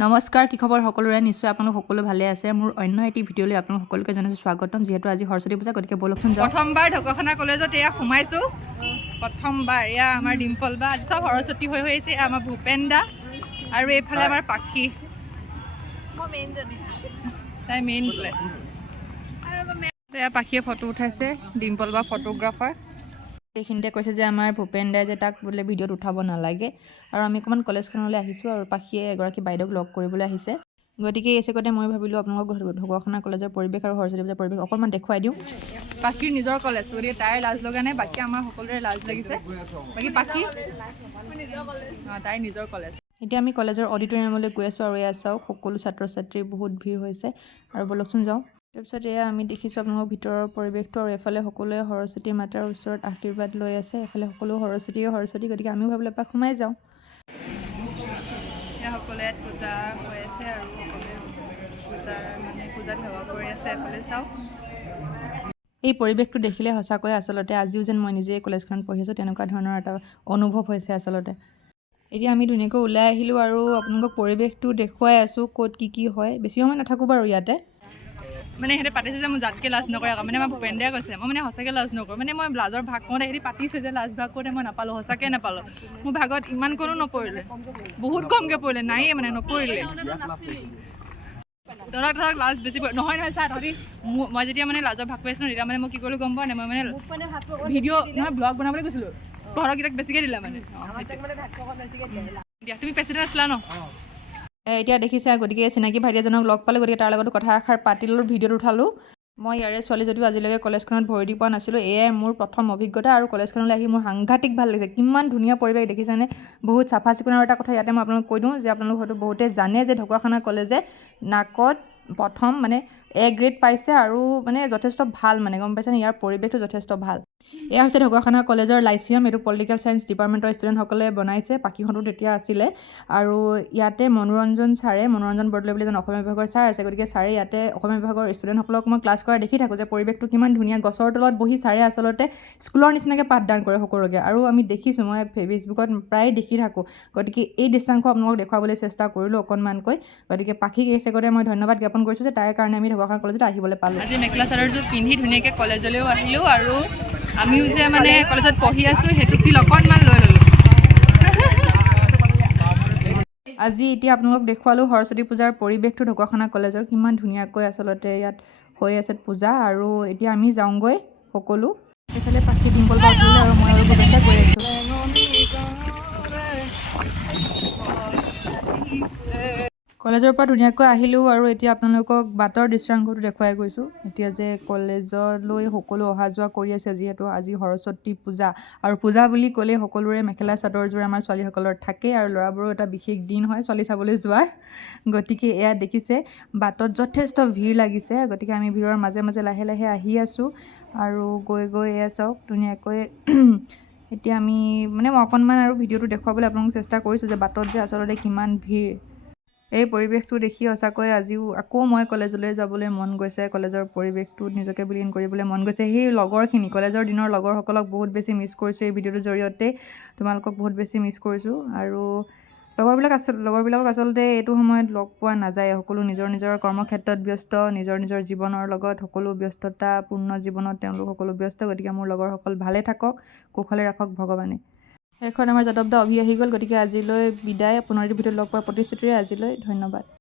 নমস্কাৰ, কি খবৰ সকলোৰে? নিশ্চয় আপোনালোক সকলো ভালে আছে। মোৰ অন্য এটি ভিডিঅ'লৈ আপোনালোক সকলোকে জনাইছোঁ স্বাগতম। যিহেতু আজি সৰস্বতী পূজা, গতিকে ব'লকচোন যাওঁ। প্ৰথমবাৰ ঢকুৱাখানা কলেজত এয়া সোমাইছোঁ। প্ৰথমবাৰ এয়া আমাৰ ডিম্পল বা আজি চব সৰস্বতী হৈ আহিছে। এয়া আমাৰ ভূপেন দা আৰু এইফালে আমাৰ পাখি। তাই মেইন বোলে। এয়া পাখিয়ে ফটো উঠাইছে, ডিম্পল বা ফটোগ্ৰাফাৰ। এইখিনিতে কৈছে যে আমাৰ ভূপেন দাই যে তাক বোলে ভিডিঅ'ত উঠাব নালাগে। আৰু আমি অকণমান কলেজখনলৈ আহিছোঁ আৰু পাখিয়ে এগৰাকী বাইদেউক লগ কৰিবলৈ আহিছে। গতিকে এই চেগতে মই ভাবিলোঁ আপোনালোকক ঢকুৱাখানা কলেজৰ পৰিৱেশ আৰু সৰস্বতী পূজাৰ পৰিৱেশ অকণমান দেখুৱাই দিওঁ। পাখিৰ নিজৰ কলেজ, গতিকে তাইৰ লাজ লগা নাই, বাকী আমাৰ সকলোৰে লাজ লাগিছে। বাকী পাখি তাইৰ নিজৰ কলেজ। এতিয়া আমি কলেজৰ অডিটৰিয়ামলৈ গৈ আছোঁ আৰু এয়া চাওক সকলো ছাত্ৰ ছাত্ৰীৰ বহুত ভিৰ হৈছে আৰু ব'লকচোন যাওঁ। তাৰপিছত এয়া আমি দেখিছোঁ আপোনালোকৰ ভিতৰৰ পৰিৱেশটো আৰু এফালে সকলোৱে সৰস্বতী মাতাৰ ওচৰত আশীৰ্বাদ লৈ আছে। এফালে সকলো সৰস্বতী, গতিকে আমিও ভাবিলোঁ এপাক সোমাই যাওঁ। এয়া সকলোৱে পূজা হৈ আছে আৰু সকলোৱে পূজাত সেৱা কৰি আছে। এফালে চাওক, এই পৰিৱেশটো দেখিলে সঁচাকৈ আচলতে আজিও যেন মই নিজে কলেজখনত পঢ়ি আছোঁ তেনেকুৱা ধৰণৰ এটা অনুভৱ হৈছে আচলতে। এতিয়া আমি ধুনীয়াকৈ ওলাই আহিলোঁ আৰু আপোনালোকক পৰিৱেশটো দেখুৱাই আছোঁ ক'ত কি হয়। বেছি সময় নাথাকোঁ বাৰু ইয়াতে। মানে সিহঁতে পাতিছে যে মই জাতকৈ লাজ নকৰে আকৌ, মানে আমাৰ ভূপেন দাই কৈছে মই মানে সঁচাকৈ লাজ নকৰোঁ। মানে মই লাজৰ ভাগ কৰোঁতে সিহঁতি পাতিছে যে লাজ ভাগ কৰোঁতে মই নাপালোঁ, সঁচাকৈ নাপালোঁ। মোৰ ভাগত ইমান কোনো নপৰিলে, বহুত কমকৈ পৰিলে, নায়েই মানে নপৰিলে। ধৰক লাজ বেছি নহয় চা তহঁতি মই যেতিয়া মানে লাজৰ ভাগ কৰি আছিলোঁ তেতিয়া মানে মই কি কৰিলোঁ গম পোৱা নাই? মই মানে ভিডিঅ' নহয় ব্লগ বনাবলৈ গৈছিলোঁ, তহঁতকেইটাক বেছিকৈ দিলে মানে। দিয়া তুমি প্ৰেচিডেণ্ট আছিলা ন? এতিয়া দেখিছা, গতিকে চিনাকি ভাইটি এজনক লগ পালোঁ, গতিকে তাৰ লগতো কথা এষাৰ পাতিলোঁ, ভিডিঅ'ত উঠালোঁ। মই ইয়াৰে ছোৱালী যদিও আজিলৈকে কলেজখনত ভৰি দি পোৱা নাছিলোঁ, এয়াই মোৰ প্ৰথম অভিজ্ঞতা আৰু কলেজখনলৈ আহি মোৰ সাংঘাতিক ভাল লাগিছে। কিমান ধুনীয়া পৰিৱেশ দেখিছেনে? বহুত চাফা চিকুণ। আৰু এটা কথা ইয়াতে মই আপোনালোকক কৈ দিওঁ যে আপোনালোক হয়তো বহুতে জানে যে ঢকুৱাখানা কলেজে নাকত প্ৰথম মানে A গ্ৰেড পাইছে আৰু মানে যথেষ্ট ভাল, মানে গম পাইছেনে? ইয়াৰ পৰিৱেশটো যথেষ্ট ভাল। এয়া হৈছে ঢকুৱাখানা কলেজৰ লাইচিয়াম। এইটো পলিটিকেল ছায়েন্স ডিপাৰ্টমেণ্টৰ ষ্টুডেণ্টসকলে বনাইছে। পাখিহঁতো তেতিয়া আছিলে আৰু ইয়াতে মনোৰঞ্জন বৰদলৈ বুলি এজন অসমীয়া বিভাগৰ ছাৰ আছে। গতিকে ছাৰে ইয়াতে অসমীয়া বিভাগৰ ষ্টুডেণ্টসকলক মই ক্লাছ কৰা দেখি থাকোঁ যে পৰিৱেশটো কিমান ধুনীয়া। গছৰ তলত বহি ছাৰে আচলতে স্কুলৰ নিচিনাকৈ পাঠদান কৰে সকলোকে, আৰু আমি দেখিছোঁ, মই ফেচবুকত প্ৰায় দেখি থাকোঁ। গতিকে এই দৃশ্যাংশ আপোনালোকক দেখুৱাবলৈ চেষ্টা কৰিলোঁ অকণমানকৈ। গতিকে পাখিক এই চেগতে মই ধন্যবাদ জ্ঞাপন কৰিছোঁ যে তাইৰ কাৰণে আমি ঢকুৱাখানা কলেজত আহিবলৈ পালোঁ। আজি মেখেলা চাদৰযোৰ পিন্ধি ধুনীয়াকৈ কলেজলৈও আহিলোঁ আৰু আমিও যে মানে কলেজত পঢ়ি আছোঁ সেইটো ফিল অকণমান লৈ ল'লোঁ। আজি এতিয়া আপোনালোকক দেখুৱালোঁ সৰস্বতী পূজাৰ পৰিৱেশটো ঢকুৱাখানা কলেজৰ, কিমান ধুনীয়াকৈ আচলতে ইয়াত হৈ আছে পূজা। আৰু এতিয়া আমি যাওঁগৈ সকলো। এইফালে পাখি ডিম্পল বা উঠিলে আৰু মই আৰু ভূপেন দা গৈ আছোঁ। কলেজৰ পৰা ধুনীয়াকৈ আহিলোঁ আৰু এতিয়া আপোনালোকক বাটৰ দৃশ্যাংশটো দেখুৱাই গৈছোঁ। এতিয়া যে কলেজলৈ সকলো অহা যোৱা কৰি আছে, যিহেতু আজি সৰস্বতী পূজা আৰু পূজা বুলি ক'লেই সকলোৰে মেখেলা চাদৰযোৰ আমাৰ ছোৱালীসকলৰ থাকেই আৰু ল'ৰাবোৰো এটা বিশেষ দিন হয় ছোৱালী চাবলৈ যোৱাৰ। গতিকে এয়া দেখিছে বাটত যথেষ্ট ভিৰ লাগিছে। গতিকে আমি ভিৰৰ মাজে মাজে লাহে লাহে আহি আছোঁ আৰু গৈ এয়া চাওক ধুনীয়াকৈ। এতিয়া আমি মানে মই অকণমান আৰু ভিডিঅ'টো দেখুৱাবলৈ আপোনালোকক চেষ্টা কৰিছোঁ যে বাটত যে আচলতে কিমান ভিৰ। এই পৰিৱেশটো দেখি সঁচাকৈ আজিও আকৌ মই কলেজলৈ যাবলৈ মন গৈছে। কলেজৰ পৰিৱেশটোত নিজকে বিলীন কৰিবলৈ মন গৈছে। সেই লগৰখিনি, কলেজৰ দিনৰ লগৰসকলক বহুত বেছি মিছ কৰিছোঁ এই ভিডিঅ'টোৰ জৰিয়তে। তোমালোকক বহুত বেছি মিছ কৰিছোঁ। আৰু লগৰবিলাকক আচলতে এইটো সময়ত লগ পোৱা নাযায়। সকলো নিজৰ নিজৰ কৰ্মক্ষেত্ৰত ব্যস্ত, নিজৰ নিজৰ জীৱনৰ লগত সকলো ব্যস্ততাপূৰ্ণ জীৱনত তেওঁলোক সকলো ব্যস্ত। গতিকে মোৰ লগৰসকল ভালে থাকক, কুশলে ৰাখক ভগৱানে। সেইখন আমাৰ যাদৱ দা অভি আহি গ'ল। গতিকে আজিলৈ বিদায়, পুনৰ ভিডিঅ'ত লগ পোৱাৰ প্ৰতিশ্ৰুতিৰে আজিলৈ ধন্যবাদ।